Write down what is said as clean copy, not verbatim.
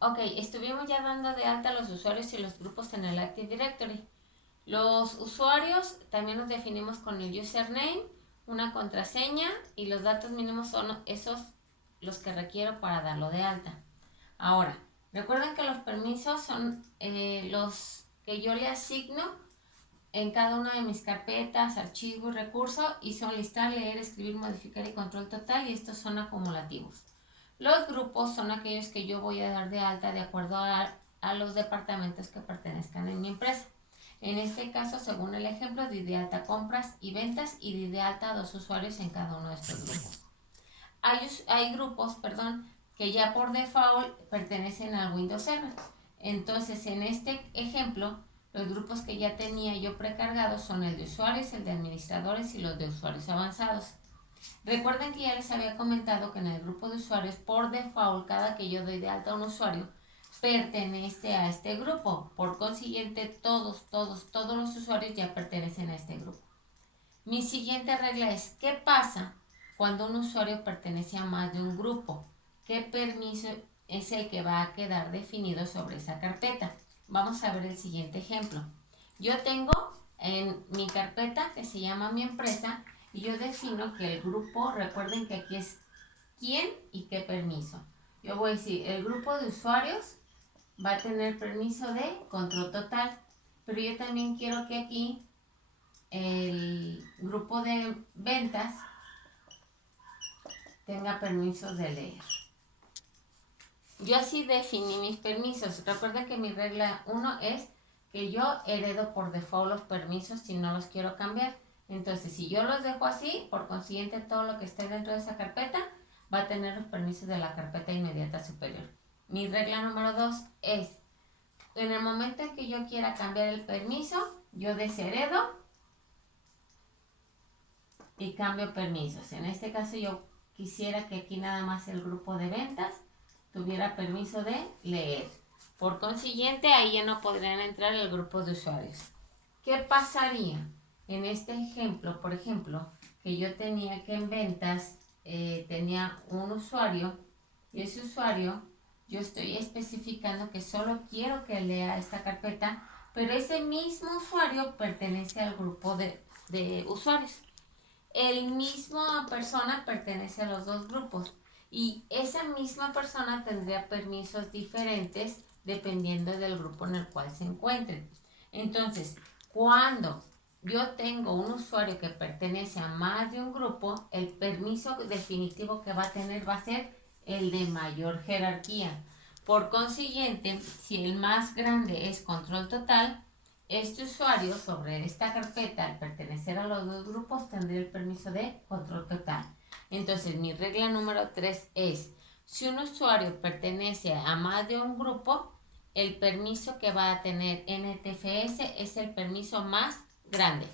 Ok, estuvimos ya dando de alta a los usuarios y los grupos en el Active Directory. Los usuarios también los definimos con el username, una contraseña y los datos mínimos son esos los que requiero para darlo de alta. Ahora, recuerden que los permisos son los que yo le asigno en cada una de mis carpetas, archivos, recursos y son listar, leer, escribir, modificar y control total y estos son acumulativos. Los grupos son aquellos que yo voy a dar de alta de acuerdo a los departamentos que pertenezcan en mi empresa. En este caso, según el ejemplo, di de alta compras y ventas y di de alta a 2 usuarios en cada uno de estos grupos. Hay grupos, que ya por default pertenecen al Windows Server. Entonces, en este ejemplo, los grupos que ya tenía yo precargados son el de usuarios, el de administradores y los de usuarios avanzados. Recuerden que ya les había comentado que en el grupo de usuarios, por default, cada que yo doy de alta a un usuario, pertenece a este grupo. Por consiguiente, todos los usuarios ya pertenecen a este grupo. Mi siguiente regla es, ¿qué pasa cuando un usuario pertenece a más de un grupo? ¿Qué permiso es el que va a quedar definido sobre esa carpeta? Vamos a ver el siguiente ejemplo. Yo tengo en mi carpeta que se llama mi empresa y yo defino que el grupo, recuerden que aquí es quién y qué permiso. Yo voy a decir, el grupo de usuarios va a tener permiso de control total, pero yo también quiero que aquí el grupo de ventas tenga permisos de leer. Yo así definí mis permisos. Recuerden que mi regla 1 es que yo heredo por default los permisos si no los quiero cambiar. Entonces, si yo los dejo así, por consiguiente todo lo que esté dentro de esa carpeta va a tener los permisos de la carpeta inmediata superior. Mi regla número 2 es, en el momento en que yo quiera cambiar el permiso, yo desheredo y cambio permisos. En este caso yo quisiera que aquí nada más el grupo de ventas tuviera permiso de leer. Por consiguiente, ahí ya no podrían entrar el grupo de usuarios. ¿Qué pasaría en este ejemplo? Por ejemplo, que yo tenía que en ventas tenía un usuario y ese usuario yo estoy especificando que solo quiero que lea esta carpeta, pero ese mismo usuario pertenece al grupo de usuarios. El mismo persona pertenece a los dos grupos y esa misma persona tendría permisos diferentes dependiendo del grupo en el cual se encuentren. Entonces, cuando yo tengo un usuario que pertenece a más de un grupo, el permiso definitivo que va a tener va a ser el de mayor jerarquía. Por consiguiente, si el más grande es control total, este usuario sobre esta carpeta, al pertenecer a los dos grupos, tendría el permiso de control total. Entonces, mi regla número 3 es, si un usuario pertenece a más de un grupo, el permiso que va a tener NTFS es el permiso más grande.